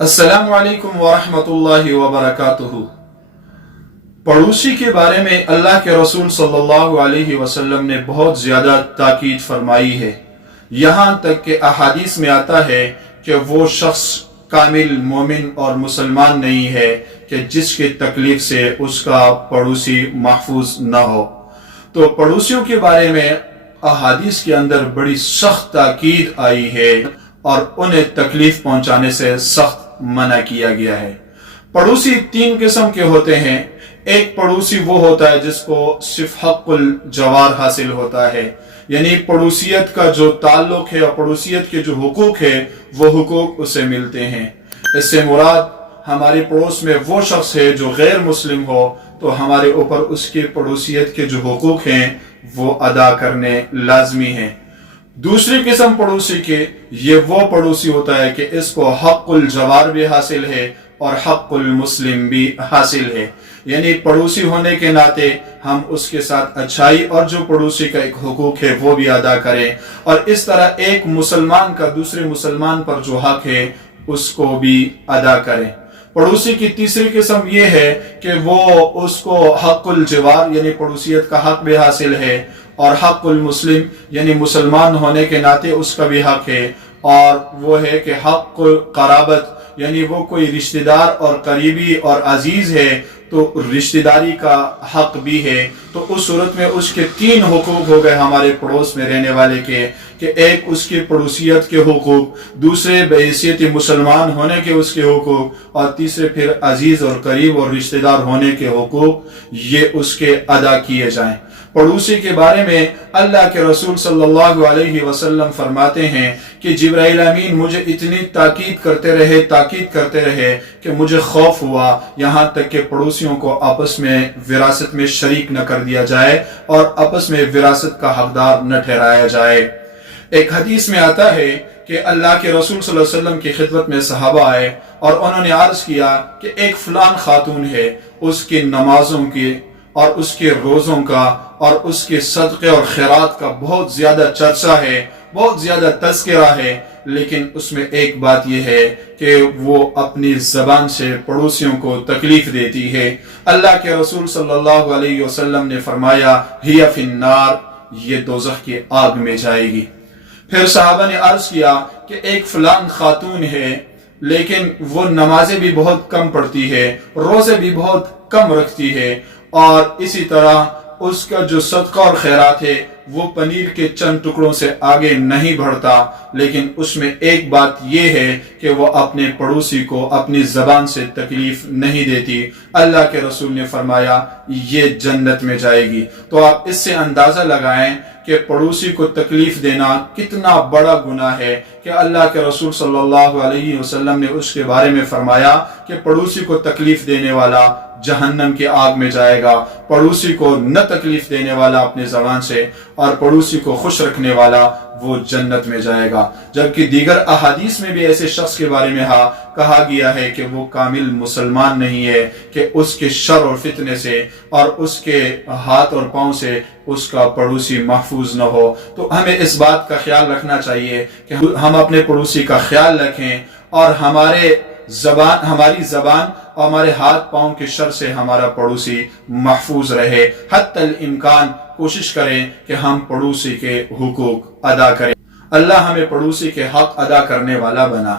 अस्सलामु अलैकुम वरहमतुल्लाहि वबरकातुहू। पड़ोसी के बारे में अल्लाह के रसूल सल्लल्लाहु अलैहि वसल्लम ने बहुत ज़्यादा ताकीद फरमाई है। यहाँ तक कि अहादीस में आता है कि वो शख्स कामिल मोमिन और मुसलमान नहीं है कि जिसकी तकलीफ से उसका पड़ोसी महफूज न हो। तो पड़ोसियों के बारे में अहादीस के अंदर बड़ी सख्त ताकीद आई है और उन्हें तकलीफ पहुंचाने से सख्त मना किया गया है। पड़ोसी तीन किस्म के होते हैं। एक पड़ोसी वो होता है जिसको सिर्फ हक़ुल जवार हासिल होता है, यानी पड़ोसियत का जो ताल्लुक है और पड़ोसियत के जो हुकूक है वो हुकूक उसे मिलते हैं। इससे मुराद हमारे पड़ोस में वो शख्स है जो गैर मुस्लिम हो तो हमारे ऊपर उसके पड़ोसियत के जो हुकूक हैं वो अदा करने लाजमी हैं। दूसरी किस्म पड़ोसी के ये वो पड़ोसी होता है कि इसको हक़ुल जवार भी हासिल है और हक़ुल मुस्लिम भी हासिल है, यानी पड़ोसी होने के नाते हम उसके साथ अच्छाई और जो पड़ोसी का एक हुकूक है वो भी अदा करें, और इस तरह एक मुसलमान का दूसरे मुसलमान पर जो हक है उसको भी अदा करें। पड़ोसी की तीसरी किस्म ये है कि वो उसको हक़ुल जवार यानी पड़ोसियत का हक भी हासिल है और हक़ुल मुस्लिम यानी मुसलमान होने के नाते उसका भी हक है, और वो है कि हक़ुल क़राबत यानी वो कोई रिश्तेदार और करीबी और अजीज है तो रिश्तेदारी का हक भी है। तो उस सूरत में उसके तीन हुकूक हो गए हमारे पड़ोस में रहने वाले के, कि एक उसकी पड़ोसियत के हुकूक, दूसरे बहैसियत मुसलमान होने के उसके हुकूक, और तीसरे फिर अजीज और करीब और रिश्तेदार होने के हुकूक ये उसके अदा किए जाएं। पड़ोसी के बारे में अल्लाह के रसूल सल्लल्लाहु अलैहि वसल्लम फरमाते हैं कि जिब्राइल अमीन मुझे इतनी ताकीद करते रहे कि मुझे खौफ हुआ, यहाँ तक कि पड़ोसियों को आपस में विरासत में शरीक न कर दिया जाए और आपस में विरासत का हकदार न ठहराया जाए। एक हदीस में आता है कि अल्लाह के रसूल सल्लल्लाहु अलैहि वसल्लम की खिदमत में सहाबा आए और उन्होंने अर्ज किया कि एक फलान खातून है, उसकी नमाजों की और उसके रोज़ों का और उसके सदक़े और खैरात का बहुत ज़्यादा चर्चा है, बहुत ज़्यादा तज़किरा है, लेकिन उसमें एक बात यह है कि वो अपनी ज़बान से पड़ोसियों को तकलीफ़ देती है। अल्लाह के रसूल सल्लल्लाहु अलैहि वसल्लम ने फरमाया हिया फिन्नार, ये दोज़ख की आग में जाएगी। फिर सहाबा ने अर्ज़ किया कि एक फलान खातून है लेकिन वो नमाजें भी बहुत कम पढ़ती है, रोज़े भी बहुत कम रखती है, और इसी तरह उसका जो सदका और खैरात है वो पनीर के चंद टुकड़ों से आगे नहीं बढ़ता, लेकिन उसमें एक बात यह है कि वो अपने पड़ोसी को अपनी जबान से तकलीफ नहीं देती। अल्लाह के रसूल ने फरमाया ये जन्नत में जाएगी। तो आप इससे अंदाजा लगाएं कि पड़ोसी को तकलीफ देना कितना बड़ा गुनाह है कि अल्लाह के रसूल सल्लल्लाहु अलैहि वसल्लम ने उसके बारे में फरमाया कि पड़ोसी को तकलीफ देने वाला जहन्नम की आग में जाएगा, पड़ोसी को न तकलीफ देने वाला अपने ज़बान से और पड़ोसी को खुश रखने वाला वो जन्नत में जाएगा। जबकि दीगर अहादीस में भी ऐसे शख्स के बारे में कहा गया है कि वो कामिल मुसलमान नहीं है, कि उसके शर और फितने से और उसके हाथ और पाँव से उसका पड़ोसी महफूज न हो। तो हमें इस बात का ख्याल रखना चाहिए कि हम अपने पड़ोसी का ख्याल रखें और हमारी ज़बान और हमारे हाथ पाँव के शर से हमारा पड़ोसी महफूज रहे। हत्तल इम्कान कोशिश करें कि हम पड़ोसी के हुकूक अदा करें। अल्लाह हमें पड़ोसी के हक अदा करने वाला बना।